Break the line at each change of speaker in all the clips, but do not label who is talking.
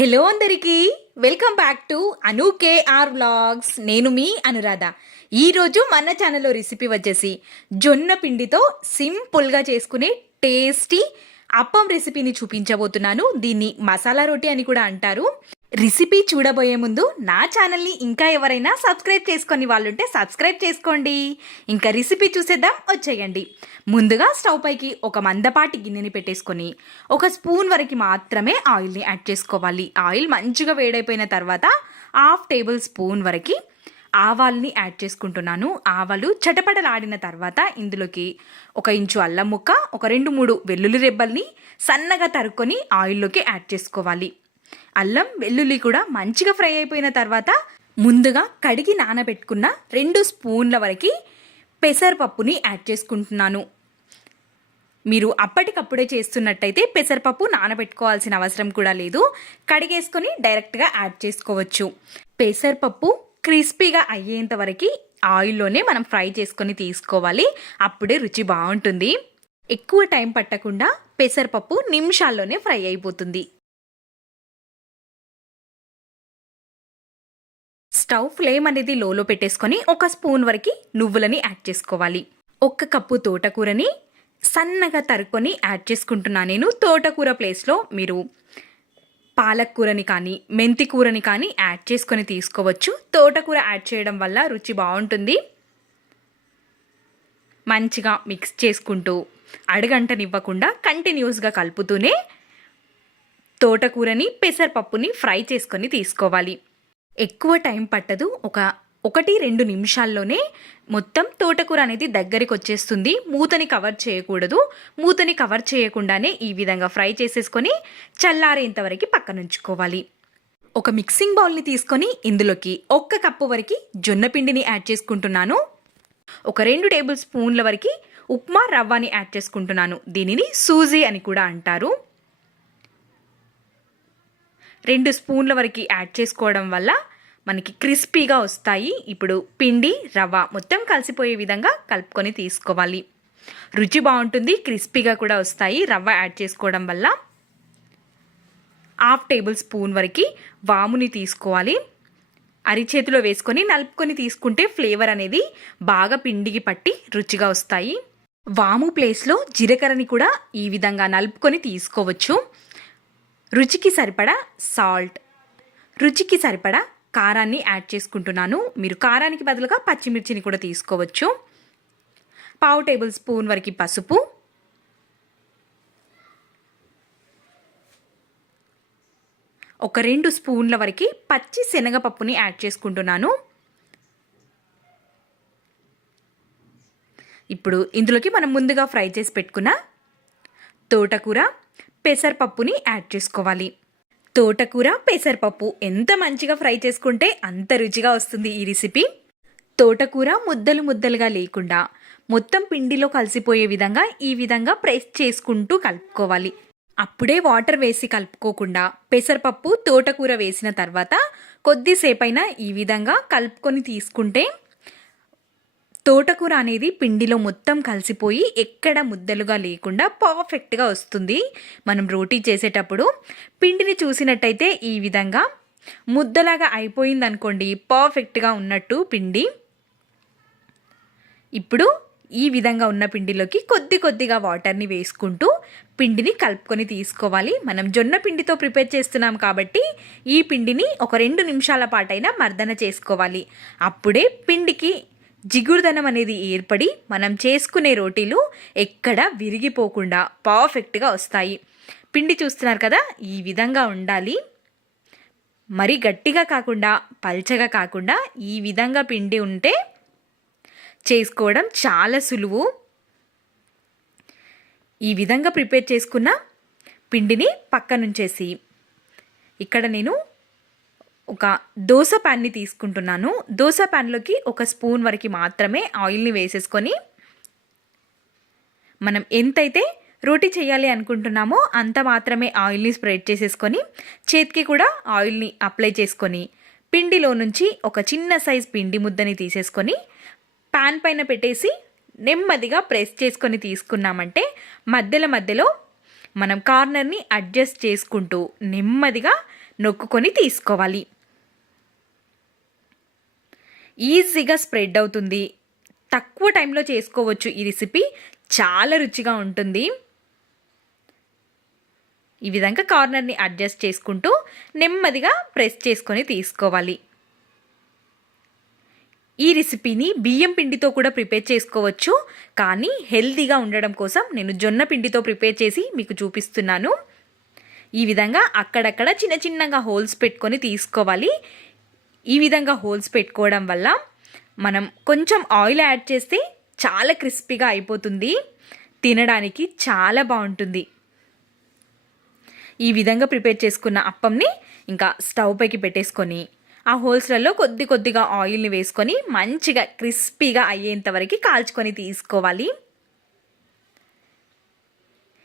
Hello అందరికీ. Welcome back to Anu KR vlogs నేను మీ అనురాధ. ఈరోజు మన ఛానల్లో రెసిపీ వచ్చేసి జొన్న పిండితో సింపుల్గా చేసుకునే టేస్టీ అప్పం రెసిపీని చూపించబోతున్నాను. దీన్ని మసాలా రొట్టి అని కూడా అంటారు. రెసిపీ చూడబోయే ముందు నా ఛానల్ని ఇంకా ఎవరైనా సబ్స్క్రైబ్ చేసుకొని వాళ్ళుంటే సబ్స్క్రైబ్ చేసుకోండి. ఇంకా రెసిపీ చూసేద్దాం వచ్చేయండి. ముందుగా స్టవ్ పైకి ఒక మందపాటి గిన్నెని పెట్టేసుకొని ఒక స్పూన్ వరకు మాత్రమే ఆయిల్ని యాడ్ చేసుకోవాలి. ఆయిల్ మంచిగా వేడైపోయిన తర్వాత హాఫ్ టేబుల్ స్పూన్ వరకు ఆవాల్ని యాడ్ చేసుకుంటున్నాను. ఆవాలు చటపటలాడిన తర్వాత ఇందులోకి ఒక ఇంచు అల్లం ముక్క ఒక రెండు మూడు వెల్లుల్లి రెబ్బల్ని సన్నగా తరుక్కొని ఆయిల్లోకి యాడ్ చేసుకోవాలి. అల్లం వెల్లుల్లి కూడా మంచిగా ఫ్రై అయిపోయిన తర్వాత ముందుగా కడిగి నానబెట్టుకున్న రెండు స్పూన్ల వరకు పెసరపప్పుని యాడ్ చేసుకుంటున్నాను. మీరు అప్పటికప్పుడే చేస్తున్నట్టయితే పెసరపప్పు నానబెట్టుకోవాల్సిన అవసరం కూడా లేదు. కడిగేసుకొని డైరెక్ట్గా యాడ్ చేసుకోవచ్చు. పెసరపప్పు క్రిస్పీగా అయ్యేంత వరకు ఆయిల్లోనే మనం ఫ్రై చేసుకొని తీసుకోవాలి. అప్పుడే రుచి బాగుంటుంది. ఎక్కువ టైం పట్టకుండా పెసరపప్పు నిమిషాల్లోనే ఫ్రై అయిపోతుంది. స్టవ్ ఫ్లేమ్ అనేది లోలో పెట్టేసుకొని ఒక స్పూన్ వరకు నువ్వులని యాడ్ చేసుకోవాలి. ఒక్క కప్పు తోటకూరని సన్నగా తరుక్కొని యాడ్ చేసుకుంటున్నా నేను. తోటకూర ప్లేస్లో మీరు పాలకూరని కానీ మెంతి కూరని కానీ యాడ్ చేసుకొని తీసుకోవచ్చు. తోటకూర యాడ్ చేయడం వల్ల రుచి బాగుంటుంది. మంచిగా మిక్స్ చేసుకుంటూ అడగంటనివ్వకుండా కంటిన్యూస్గా కలుపుతూనే తోటకూరని పెసరపప్పుని ఫ్రై చేసుకొని తీసుకోవాలి. ఎక్కువ టైం పట్టదు. ఒక ఒకటి రెండు నిమిషాల్లోనే మొత్తం తోటకూర అనేది దగ్గరికి వచ్చేస్తుంది. మూతని కవర్ చేయకూడదు. మూతని కవర్ చేయకుండానే ఈ విధంగా ఫ్రై చేసేసుకొని చల్లారేంత వరకు పక్కన ఉంచుకోవాలి ఒక మిక్సింగ్ బౌల్ని తీసుకొని ఇందులోకి ఒక్క కప్పు వరకు జొన్న పిండిని యాడ్ చేసుకుంటున్నాను. ఒక రెండు టేబుల్ స్పూన్ల వరకు ఉప్మా రవ్వని యాడ్ చేసుకుంటున్నాను. దీనిని సూజీ అని కూడా అంటారు. రెండు స్పూన్ల వరకు యాడ్ చేసుకోవడం వల్ల మనకి క్రిస్పీగా వస్తాయి. ఇప్పుడు పిండి రవ్వ మొత్తం కలిసిపోయే విధంగా కలుపుకొని తీసుకోవాలి. రుచి బాగుంటుంది క్రిస్పీగా కూడా వస్తాయి. రవ్వ యాడ్ చేసుకోవడం వల్ల హాఫ్ టేబుల్ స్పూన్ వరకు వాముని తీసుకోవాలి. అరిచేతిలో వేసుకొని నలుపుకొని తీసుకుంటే ఫ్లేవర్ అనేది బాగా పిండికి పట్టి రుచిగా వస్తాయి. వాము ప్లేస్లో జీలకర్రని కూడా ఈ విధంగా నలుపుకొని తీసుకోవచ్చు. రుచికి సరిపడా సాల్ట్. రుచికి సరిపడా కారాన్ని యాడ్ చేసుకుంటున్నాను. మీరు కారానికి బదులుగా పచ్చిమిర్చిని కూడా తీసుకోవచ్చు. పావు టేబుల్ స్పూన్ వరకు పసుపు. ఒక రెండు స్పూన్ల వరకు పచ్చి శనగపప్పుని యాడ్ చేసుకుంటున్నాను. ఇప్పుడు ఇందులోకి మనం ముందుగా ఫ్రై చేసి పెట్టుకున్న తోటకూర పెసరపప్పుని యాడ్ చేసుకోవాలి. తోటకూర పెసరపప్పు ఎంత మంచిగా ఫ్రై చేసుకుంటే అంత రుచిగా వస్తుంది ఈ రెసిపీ. తోటకూర ముద్దలు ముద్దలుగా లేకుండా మొత్తం పిండిలో కలిసిపోయే విధంగా ఈ విధంగా ప్రెస్ చేసుకుంటూ కలుపుకోవాలి. అప్పుడే వాటర్ వేసి కలుపుకోకుండా పెసరపప్పు తోటకూర వేసిన తర్వాత కొద్దిసేపైనా ఈ విధంగా కలుపుకొని తీసుకుంటే తోటకూర అనేది పిండిలో మొత్తం కలిసిపోయి ఎక్కడ ముద్దలుగా లేకుండా పర్ఫెక్ట్గా వస్తుంది. మనం రోటీ చేసేటప్పుడు పిండిని చూసినట్టయితే ఈ విధంగా ముద్దలాగా అయిపోయింది అనుకోండి పర్ఫెక్ట్గా ఉన్నట్టు పిండి. ఇప్పుడు ఈ విధంగా ఉన్న పిండిలోకి కొద్ది కొద్దిగా వాటర్ని వేసుకుంటూ పిండిని కలుపుకొని తీసుకోవాలి. మనం జొన్న పిండితో ప్రిపేర్ చేస్తున్నాం కాబట్టి ఈ పిండిని ఒక రెండు నిమిషాల పాటైనా మర్దన చేసుకోవాలి. అప్పుడే పిండికి జిగురుదనం అనేది ఏర్పడి మనం చేసుకునే రోటీలు ఎక్కడ విరిగిపోకుండా పర్ఫెక్ట్గా వస్తాయి. పిండి చూస్తున్నారు కదా ఈ విధంగా ఉండాలి. మరి గట్టిగా కాకుండా పల్చగా కాకుండా ఈ విధంగా పిండి ఉంటే చేసుకోవడం చాలా సులువు. ఈ విధంగా ప్రిపేర్ చేసుకున్న పిండిని పక్కనుంచేసి ఇక్కడ నేను ఒక దోశ ప్యాన్ని తీసుకుంటున్నాను. దోశ ప్యాన్లోకి ఒక స్పూన్ వరకు మాత్రమే ఆయిల్ని వేసేసుకొని మనం ఎంతైతే రోటీ చేయాలి అనుకుంటున్నామో అంత మాత్రమే ఆయిల్ని స్ప్రెడ్ చేసేసుకొని చేతికి కూడా ఆయిల్ని అప్లై చేసుకొని పిండిలో నుంచి ఒక చిన్న సైజ్ పిండి ముద్దని తీసేసుకొని ప్యాన్ పైన పెట్టేసి నెమ్మదిగా ప్రెస్ చేసుకొని తీసుకున్నామంటే మధ్యలో మధ్యలో మనం కార్నర్ని అడ్జస్ట్ చేసుకుంటూ నెమ్మదిగా నొక్కుకొని తీసుకోవాలి. ఈజీగా స్ప్రెడ్ అవుతుంది. తక్కువ టైంలో చేసుకోవచ్చు ఈ రెసిపీ. చాలా రుచిగా ఉంటుంది. ఈ విధంగా కార్నర్ని అడ్జస్ట్ చేసుకుంటూ నెమ్మదిగా ప్రెస్ చేసుకొని తీసుకోవాలి. ఈ రెసిపీని బియ్యం పిండితో కూడా ప్రిపేర్ చేసుకోవచ్చు. కానీ హెల్తీగా ఉండడం కోసం నేను జొన్న పిండితో ప్రిపేర్ చేసి మీకు చూపిస్తున్నాను. ఈ విధంగా అక్కడక్కడ చిన్న చిన్నగా హోల్స్ పెట్టుకొని తీసుకోవాలి. ఈ విధంగా హోల్స్ పెట్టుకోవడం వల్ల మనం కొంచెం ఆయిల్ యాడ్ చేస్తే చాలా క్రిస్పీగా అయిపోతుంది. తినడానికి చాలా బాగుంటుంది. ఈ విధంగా ప్రిపేర్ చేసుకున్న అప్పంని ఇంకా స్టవ్ పైకి పెట్టేసుకొని ఆ హోల్స్లలో కొద్ది కొద్దిగా ఆయిల్ని వేసుకొని మంచిగా క్రిస్పీగా అయ్యేంత వరకు కాల్చుకొని తీసుకోవాలి.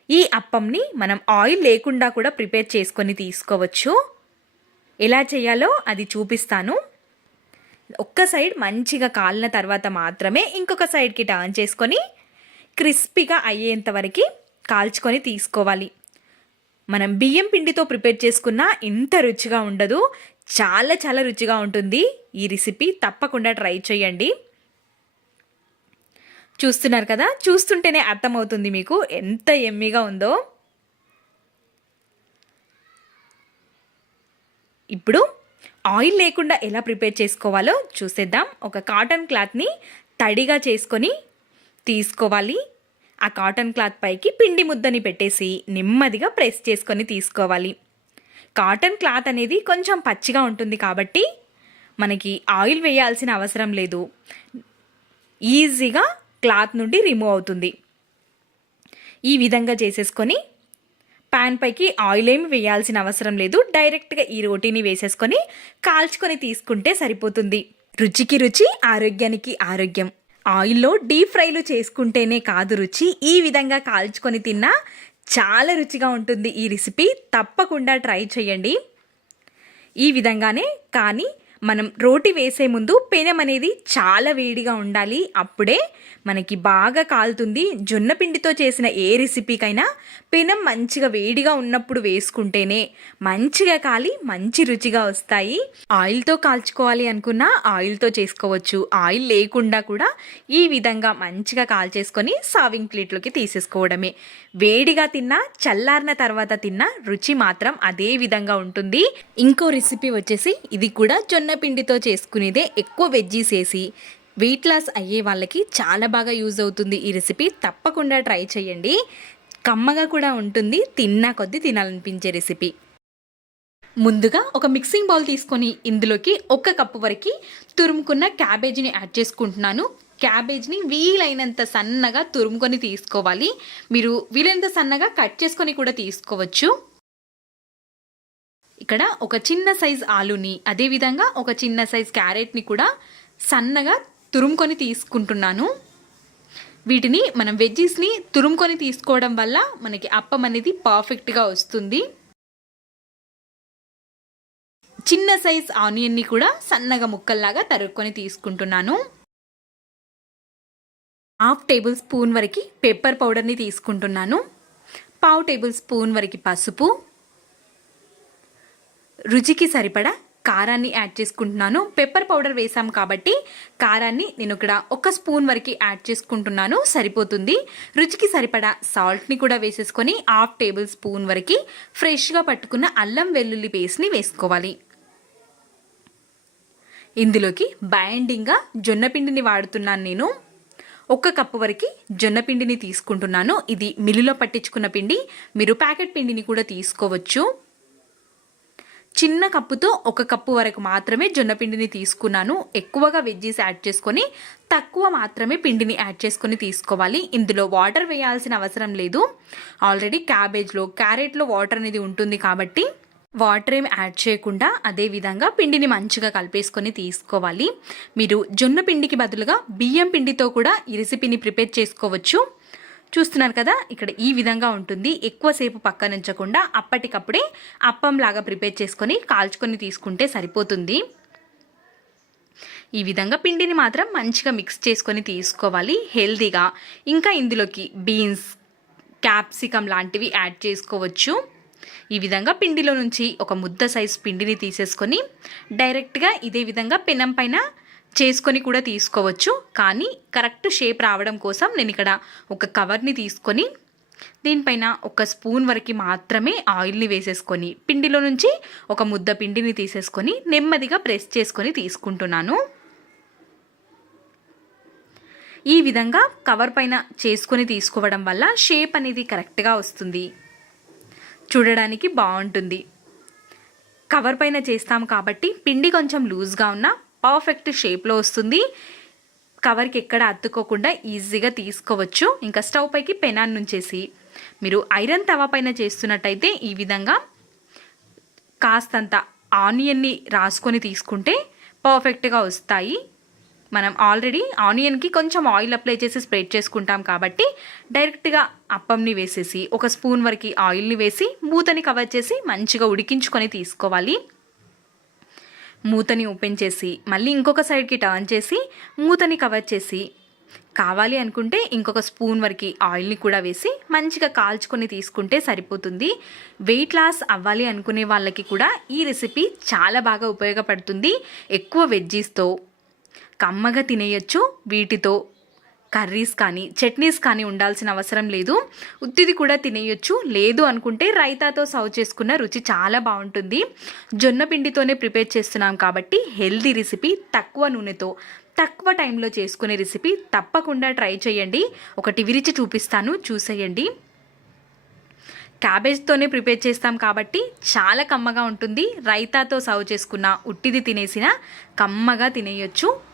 ఈ అప్పంని మనం ఆయిల్ లేకుండా కూడా ప్రిపేర్ చేసుకొని తీసుకోవచ్చు. ఎలా చేయాలో అది చూపిస్తాను. ఒక్క సైడ్ మంచిగా కాలిన తర్వాత మాత్రమే ఇంకొక సైడ్కి టర్న్ చేసుకొని క్రిస్పీగా అయ్యేంత వరకు కాల్చుకొని తీసుకోవాలి. మనం బియ్యం పిండితో ప్రిపేర్ చేసుకున్న ఇంత రుచిగా ఉండదు. చాలా చాలా రుచిగా ఉంటుంది. ఈ రెసిపీ తప్పకుండా ట్రై చేయండి. చూస్తున్నారు కదా? చూస్తుంటేనే అర్థమవుతుంది మీకు ఎంత ఎమ్మిగా ఉందో. ఇప్పుడు ఆయిల్ లేకుండా ఎలా ప్రిపేర్ చేసుకోవాలో చూసేద్దాం. ఒక కాటన్ క్లాత్ని తడిగా చేసుకొని తీసుకోవాలి. ఆ కాటన్ క్లాత్ పైకి పిండి ముద్దని పెట్టేసి నెమ్మదిగా ప్రెస్ చేసుకొని తీసుకోవాలి. కాటన్ క్లాత్ అనేది కొంచెం పచ్చిగా ఉంటుంది కాబట్టి మనకి ఆయిల్ వేయాల్సిన అవసరం లేదు. ఈజీగా క్లాత్ నుండి రిమూవ్ అవుతుంది. ఈ విధంగా చేసేసుకొని ప్యాన్ పైకి ఆయిల్ ఏమి వేయాల్సిన అవసరం లేదు. డైరెక్ట్గా ఈ రోటీని వేసేసుకొని కాల్చుకొని తీసుకుంటే సరిపోతుంది. రుచికి రుచి ఆరోగ్యానికి ఆరోగ్యం. ఆయిల్లో డీప్ ఫ్రైలు చేసుకుంటేనే కాదు రుచి. ఈ విధంగా కాల్చుకొని తిన్నా చాలా రుచిగా ఉంటుంది ఈ రెసిపీ. తప్పకుండా ట్రై చేయండి. ఈ విధంగానే కానీ మనం రోటి వేసే ముందు పెనం అనేది చాలా వేడిగా ఉండాలి. అప్పుడే మనకి బాగా కాలుతుంది. జొన్న పిండితో చేసిన ఏ రెసిపీకైనా పెనం మంచిగా వేడిగా ఉన్నప్పుడు వేసుకుంటేనే మంచిగా కాలి మంచి రుచిగా వస్తాయి. ఆయిల్తో కాల్చుకోవాలి అనుకున్నా ఆయిల్తో చేసుకోవచ్చు. ఆయిల్ లేకుండా కూడా ఈ విధంగా మంచిగా కాల్చేసుకొని సావింగ్ ప్లేట్లోకి తీసేసుకోవడమే. వేడిగా తిన్నా చల్లారిన తర్వాత తిన్నా రుచి మాత్రం అదే విధంగా ఉంటుంది. ఇంకో రెసిపీ వచ్చేసి ఇది కూడా జొన్న పిండితో చేసుకునేదే ఎక్కువ వెజ్జీస్ వేసి వెయిట్ లాస్ అయ్యే వాళ్ళకి చాలా బాగా యూజ్ అవుతుంది ఈ రెసిపీ తప్పకుండా ట్రై చేయండి. కమ్మగా కూడా ఉంటుంది తిన్నా కొద్దీ తినాలనిపించే రెసిపీ ముందుగా ఒక మిక్సింగ్ బౌల్ తీసుకొని ఇందులోకి ఒక కప్పు వరకు తురుముకున్న క్యాబేజీని యాడ్ చేసుకుంటున్నాను. క్యాబేజ్ని వీలైనంత సన్నగా తురుముకొని తీసుకోవాలి. మీరు వీలైనంత సన్నగా కట్ చేసుకొని కూడా తీసుకోవచ్చు. ఇక్కడ ఒక చిన్న సైజ్ ఆలుని అదేవిధంగా ఒక చిన్న సైజ్ క్యారెట్ని కూడా సన్నగా తురుముకొని తీసుకుంటున్నాను. వీటిని మనం వెజ్జీస్ని తురుముకొని తీసుకోవడం వల్ల మనకి అప్పం అనేది పర్ఫెక్ట్గా వస్తుంది. చిన్న సైజ్ ఆనియన్ని కూడా సన్నగా ముక్కల్లాగా తరుక్కొని తీసుకుంటున్నాను. హాఫ్ టేబుల్ స్పూన్ వరకు పెప్పర్ పౌడర్ని తీసుకుంటున్నాను. పావు టేబుల్ స్పూన్ వరకు పసుపు. రుచికి సరిపడా కారాన్ని యాడ్ చేసుకుంటున్నాను. పెప్పర్ పౌడర్ వేసాం కాబట్టి కారాన్ని నేను ఇక్కడ ఒక స్పూన్ వరకు యాడ్ చేసుకుంటున్నాను. సరిపోతుంది. రుచికి సరిపడా సాల్ట్ని కూడా వేసేసుకొని హాఫ్ టేబుల్ స్పూన్ వరకు ఫ్రెష్గా పట్టుకున్న అల్లం వెల్లుల్లి పేస్ట్ని వేసుకోవాలి. ఇందులోకి బైండింగ్గా జొన్న పిండిని వాడుతున్నాను నేను. ఒక కప్పు వరకు జొన్న పిండిని తీసుకుంటున్నాను. ఇది మిల్లులో పట్టించుకున్న పిండి. మీరు ప్యాకెట్ పిండిని కూడా తీసుకోవచ్చు. చిన్న కప్పుతో ఒక కప్పు వరకు మాత్రమే జొన్న పిండిని తీసుకున్నాను. ఎక్కువగా వెజ్జీస్ యాడ్ చేసుకొని తక్కువ మాత్రమే పిండిని యాడ్ చేసుకొని తీసుకోవాలి. ఇందులో వాటర్ వేయాల్సిన అవసరం లేదు. ఆల్రెడీ క్యాబేజ్లో క్యారెట్లో వాటర్ అనేది ఉంటుంది కాబట్టి వాటర్ ఏమి యాడ్ చేయకుండా అదే విధంగా పిండిని మంచిగా కలిపేసుకొని తీసుకోవాలి. మీరు జొన్న పిండికి బదులుగా బియ్యం పిండితో కూడా ఈ రెసిపీని ప్రిపేర్ చేసుకోవచ్చు. చూస్తున్నారు కదా ఇక్కడ ఈ విధంగా ఉంటుంది. ఎక్కువసేపు పక్కనుంచకుండా అప్పటికప్పుడే అప్పం లాగా ప్రిపేర్ చేసుకొని కాల్చుకొని తీసుకుంటే సరిపోతుంది. ఈ విధంగా పిండిని మాత్రం మంచిగా మిక్స్ చేసుకొని తీసుకోవాలి. హెల్దీగా. ఇంకా ఇందులోకి బీన్స్ క్యాప్సికమ్ లాంటివి యాడ్ చేసుకోవచ్చు. ఈ విధంగా పిండిలో నుంచి ఒక ముద్ద సైజ్ పిండిని తీసేసుకొని డైరెక్ట్గా ఇదే విధంగా పెనం పైన చేసుకొని కూడా తీసుకోవచ్చు. కానీ కరెక్ట్ షేప్ రావడం కోసం నేను ఇక్కడ ఒక కవర్ని తీసుకొని దీనిపైన ఒక స్పూన్ వరకు మాత్రమే ఆయిల్ని వేసేసుకొని పిండిలో నుంచి ఒక ముద్ద పిండిని తీసేసుకొని నెమ్మదిగా ప్రెస్ చేసుకొని తీసుకుంటున్నాను. ఈ విధంగా కవర్ పైన చేసుకొని తీసుకోవడం వల్ల షేప్ అనేది కరెక్ట్గా వస్తుంది. చూడడానికి బాగుంటుంది. కవర్ పైన చేస్తాము కాబట్టి పిండి కొంచెం లూజ్గా ఉన్న పర్ఫెక్ట్ షేప్లో వస్తుంది. కవర్కి ఎక్కడ అత్తుకోకుండా ఈజీగా తీసుకోవచ్చు. ఇంకా స్టవ్ పైకి పెనాన్ నుంచేసి మీరు ఐరన్ తవా పైన చేస్తున్నట్టయితే ఈ విధంగా కాస్తంత ఆనియన్ని రాసుకొని తీసుకుంటే పర్ఫెక్ట్గా వస్తాయి. మనం ఆల్రెడీ ఆనియన్కి కొంచెం ఆయిల్ అప్లై చేసి స్ప్రెడ్ చేసుకుంటాం కాబట్టి డైరెక్ట్గా అప్పంని వేసేసి ఒక స్పూన్ వరకు ఆయిల్ని వేసి మూతని కవర్ చేసి మంచిగా ఉడికించుకొని తీసుకోవాలి. మూతని ఓపెన్ చేసి మళ్ళీ ఇంకొక సైడ్కి టర్న్ చేసి మూతని కవర్ చేసి. కావాలి అనుకుంటే ఇంకొక స్పూన్ వరకు ఆయిల్ని కూడా వేసి మంచిగా కాల్చుకొని తీసుకుంటే సరిపోతుంది. వెయిట్ లాస్ అవ్వాలి అనుకునే వాళ్ళకి కూడా ఈ రెసిపీ చాలా బాగా ఉపయోగపడుతుంది. ఎక్కువ వెజ్జీస్తో కమ్మగా తినేయచ్చు వీటితో కర్రీస్ కానీ చట్నీస్ కానీ ఉండాల్సిన అవసరం లేదు. ఉత్తిది కూడా తినేయొచ్చు. లేదు అనుకుంటే రైతాతో సర్వ్ చేసుకున్న రుచి చాలా బాగుంటుంది. జొన్న పిండితోనే ప్రిపేర్ చేస్తున్నాం కాబట్టి హెల్దీ రెసిపీ తక్కువ నూనెతో తక్కువ టైంలో చేసుకునే రెసిపీ తప్పకుండా ట్రై చేయండి. ఒకటి విరిచి చూపిస్తాను. చూసేయండి. క్యాబేజ్తోనే ప్రిపేర్ చేస్తాం కాబట్టి చాలా కమ్మగా ఉంటుంది. రైతాతో సర్వ్ చేసుకున్న ఉట్టిది తినేసిన కమ్మగా తినేయొచ్చు.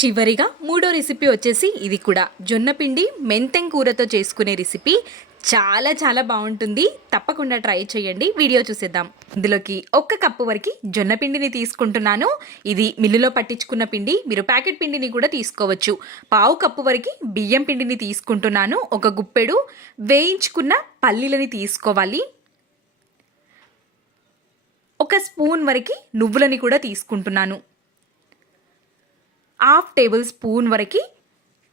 చివరిగా మూడో రెసిపీ వచ్చేసి ఇది కూడా. జొన్న పిండి మెంతెం కూరతో చేసుకునే రెసిపీ చాలా చాలా బాగుంటుంది. తప్పకుండా ట్రై చేయండి. వీడియో చూసేద్దాం. ఇందులోకి ఒక్క కప్పు వరకు జొన్న పిండిని తీసుకుంటున్నాను. ఇది మిల్లులో పట్టించుకున్న పిండి. మీరు ప్యాకెట్ పిండిని కూడా తీసుకోవచ్చు. పావు కప్పు వరకు బియ్యం పిండిని తీసుకుంటున్నాను. ఒక గుప్పెడు వేయించుకున్న పల్లీలని తీసుకోవాలి. ఒక స్పూన్ వరకు నువ్వులని కూడా తీసుకుంటున్నాను. హాఫ్ టేబుల్ స్పూన్ వరకు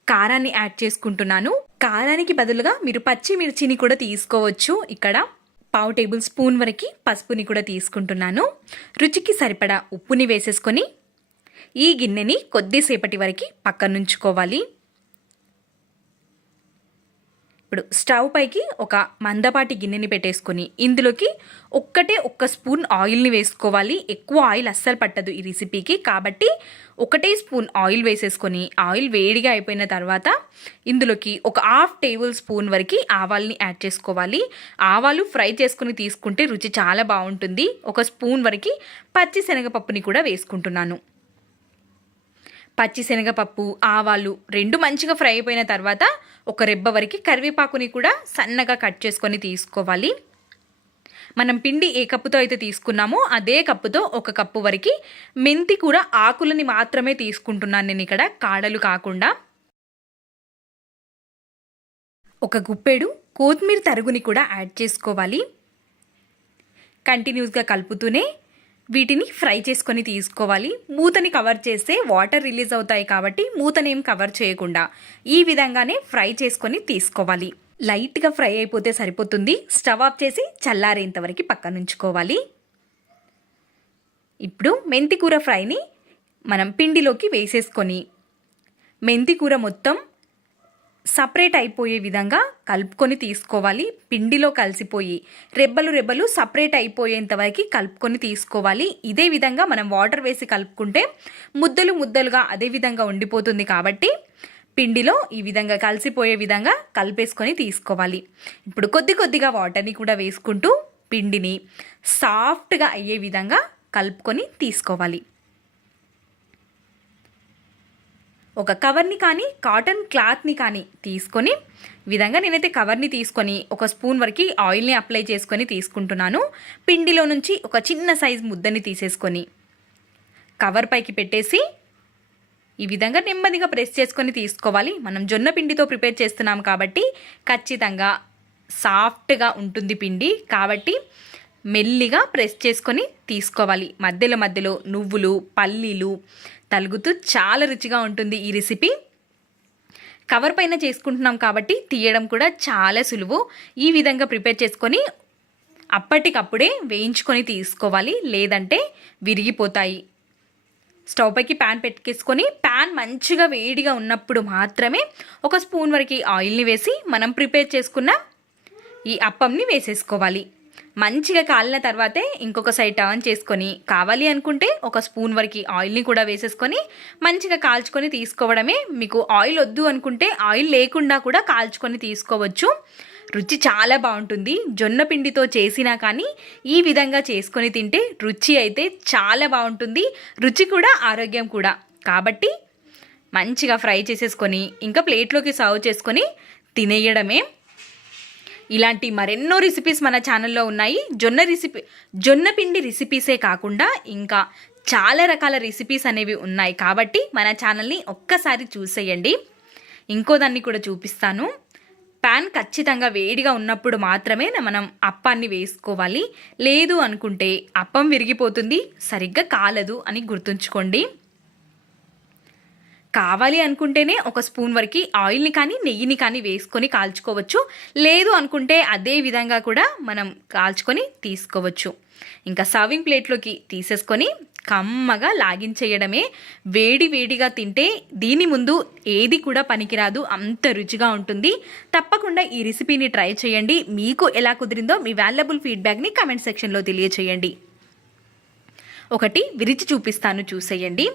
కారాన్ని యాడ్ చేసుకుంటున్నాను. కారానికి బదులుగా మీరు పచ్చిమిర్చిని కూడా తీసుకోవచ్చు. ఇక్కడ పావు టేబుల్ స్పూన్ వరకు పసుపుని కూడా తీసుకుంటున్నాను. రుచికి సరిపడా ఉప్పుని వేసేసుకొని ఈ గిన్నెని కొద్దిసేపటి వరకు పక్కనుంచుకోవాలి. ఇప్పుడు స్టవ్ పైకి ఒక మందపాటి గిన్నెని పెట్టేసుకొని ఇందులోకి ఒక్కటే ఒక్క స్పూన్ ఆయిల్ని వేసుకోవాలి. ఎక్కువ ఆయిల్ అస్సలు పట్టదు ఈ రెసిపీకి. కాబట్టి ఒకటే స్పూన్ ఆయిల్ వేసేసుకొని ఆయిల్ వేడిగా అయిపోయిన తర్వాత ఇందులోకి ఒక హాఫ్ టేబుల్ స్పూన్ వరకు ఆవాల్ని యాడ్ చేసుకోవాలి. ఆవాలు ఫ్రై చేసుకుని తీసుకుంటే రుచి చాలా బాగుంటుంది. ఒక స్పూన్ వరకు పచ్చి శనగపప్పుని కూడా వేసుకుంటున్నాను. పచ్చిశనగపప్పు ఆవాలు రెండు మంచిగా ఫ్రై అయిపోయిన తర్వాత ఒక రెబ్బ వరకు కరివేపాకుని కూడా సన్నగా కట్ చేసుకొని తీసుకోవాలి. మనం పిండి ఏ కప్పుతో అయితే తీసుకున్నామో అదే కప్పుతో ఒక కప్పు వరకు మెంతి కూర ఆకులని మాత్రమే తీసుకుంటున్నాను నేను ఇక్కడ కాడలు కాకుండా. ఒక గుప్పెడు కొత్తిమీర తరుగుని కూడా యాడ్ చేసుకోవాలి. కంటిన్యూస్గా కలుపుతూనే వీటిని ఫ్రై చేసుకొని తీసుకోవాలి. మూతని కవర్ చేస్తే వాటర్ రిలీజ్ అవుతాయి కాబట్టి మూతనేం కవర్ చేయకుండా ఈ విధంగానే ఫ్రై చేసుకొని తీసుకోవాలి. లైట్గా ఫ్రై అయిపోతే సరిపోతుంది. స్టవ్ ఆఫ్ చేసి చల్లారేంత వరకు పక్కనుంచుకోవాలి. ఇప్పుడు మెంతి కూర ఫ్రైని మనం పిండిలోకి వేసేసుకొని మెంతి కూర మొత్తం సపరేట్ అయిపోయే విధంగా కలుపుకొని తీసుకోవాలి. పిండిలో కలిసిపోయి రెబ్బలు రెబ్బలు సపరేట్ అయిపోయేంత వరకు కలుపుకొని తీసుకోవాలి. ఇదే విధంగా మనం వాటర్ వేసి కలుపుకుంటే ముద్దలు ముద్దలుగా అదే విధంగా ఉండిపోతుంది కాబట్టి పిండిలో ఈ విధంగా కలిసిపోయే విధంగా కలిపేసుకొని తీసుకోవాలి. ఇప్పుడు కొద్ది కొద్దిగా వాటర్ని కూడా వేసుకుంటూ పిండిని సాఫ్ట్గా అయ్యే విధంగా కలుపుకొని తీసుకోవాలి. ఒక కవర్ని కానీ కాటన్ క్లాత్ని కానీ తీసుకొని విధంగా నేనైతే కవర్ని తీసుకొని ఒక స్పూన్ వరకు ఆయిల్ని అప్లై చేసుకొని తీసుకుంటున్నాను. పిండిలో నుంచి ఒక చిన్న సైజ్ ముద్దని తీసేసుకొని కవర్ పైకి పెట్టేసి ఈ విధంగా నెమ్మదిగా ప్రెస్ చేసుకొని తీసుకోవాలి. మనం జొన్న పిండితో ప్రిపేర్ చేస్తున్నాం కాబట్టి ఖచ్చితంగా సాఫ్ట్గా ఉంటుంది పిండి. కాబట్టి మెల్లిగా ప్రెస్ చేసుకొని తీసుకోవాలి. మధ్యలో మధ్యలో నువ్వులు పల్లీలు తలుగుతూ చాలా రుచిగా ఉంటుంది ఈ రెసిపీ. కవర్ పైన చేసుకుంటున్నాం కాబట్టి తీయడం కూడా చాలా సులువు. ఈ విధంగా ప్రిపేర్ చేసుకొని అప్పటికప్పుడే వేయించుకొని తీసుకోవాలి. లేదంటే విరిగిపోతాయి. స్టవ్ పైకి ప్యాన్ పెట్టుకేసుకొని ప్యాన్ మంచిగా వేడిగా ఉన్నప్పుడు మాత్రమే ఒక స్పూన్ వరకు ఆయిల్ని వేసి మనం ప్రిపేర్ చేసుకున్న ఈ అప్పంని వేసేసుకోవాలి. మంచిగా కాలిన తర్వాతే ఇంకొక సైడ్ టర్న్ చేసుకొని కావాలి అనుకుంటే ఒక స్పూన్ వరకు ఆయిల్ని కూడా వేసేసుకొని మంచిగా కాల్చుకొని తీసుకోవడమే. మీకు ఆయిల్ వద్దు అనుకుంటే ఆయిల్ లేకుండా కూడా కాల్చుకొని తీసుకోవచ్చు. రుచి చాలా బాగుంటుంది. జొన్న పిండితో చేసినా కానీ ఈ విధంగా చేసుకొని తింటే రుచి అయితే చాలా బాగుంటుంది. రుచి కూడా ఆరోగ్యం కూడా. కాబట్టి మంచిగా ఫ్రై చేసేసుకొని ఇంకా ప్లేట్లోకి సర్వ్ చేసుకొని తినేయడమే. ఇలాంటి మరెన్నో రెసిపీస్ మన ఛానల్లో ఉన్నాయి. జొన్న రెసిపీ జొన్న పిండి రెసిపీసే కాకుండా ఇంకా చాలా రకాల రెసిపీస్ అనేవి ఉన్నాయి. కాబట్టి మన ఛానల్ని ఒక్కసారి చూసేయండి. ఇంకో దాన్ని కూడా చూపిస్తాను. ప్యాన్ ఖచ్చితంగా వేడిగా ఉన్నప్పుడు మాత్రమే మనం అప్పాన్ని వేసుకోవాలి. లేదు అనుకుంటే అప్పం విరిగిపోతుంది. సరిగ్గా కాలదు అని గుర్తుంచుకోండి. కావాలి అనుకుంటేనే ఒక స్పూన్ వరకు ఆయిల్ని కానీ నెయ్యిని కానీ వేసుకొని కాల్చుకోవచ్చు. లేదు అనుకుంటే అదే విధంగా కూడా మనం కాల్చుకొని తీసుకోవచ్చు. ఇంకా సర్వింగ్ ప్లేట్లోకి తీసేసుకొని కమ్మగా లాగించేయడమే. వేడి వేడిగా తింటే దీని ముందు ఏది కూడా పనికిరాదు. అంత రుచిగా ఉంటుంది. తప్పకుండా ఈ రెసిపీని ట్రై చేయండి. మీకు ఎలా కుదిరిందో మీ వాల్యుబుల్ ఫీడ్బ్యాక్ని కమెంట్ సెక్షన్లో తెలియచేయండి. ఒకటి విరిచి చూపిస్తాను చూసేయండి.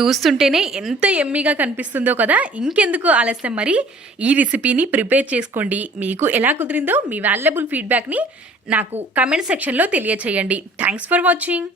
చూస్తుంటేనే ఎంత ఎమ్మీగా కనిపిస్తుందో కదా. ఇంకెందుకు ఆలస్యం మరి? ఈ రెసిపీని ప్రిపేర్ చేసుకోండి. మీకు ఎలా కుదిరిందో మీ వాల్యుబుల్ ఫీడ్బ్యాక్ని నాకు కమెంట్ సెక్షన్లో తెలియచేయండి. Thanks for watching.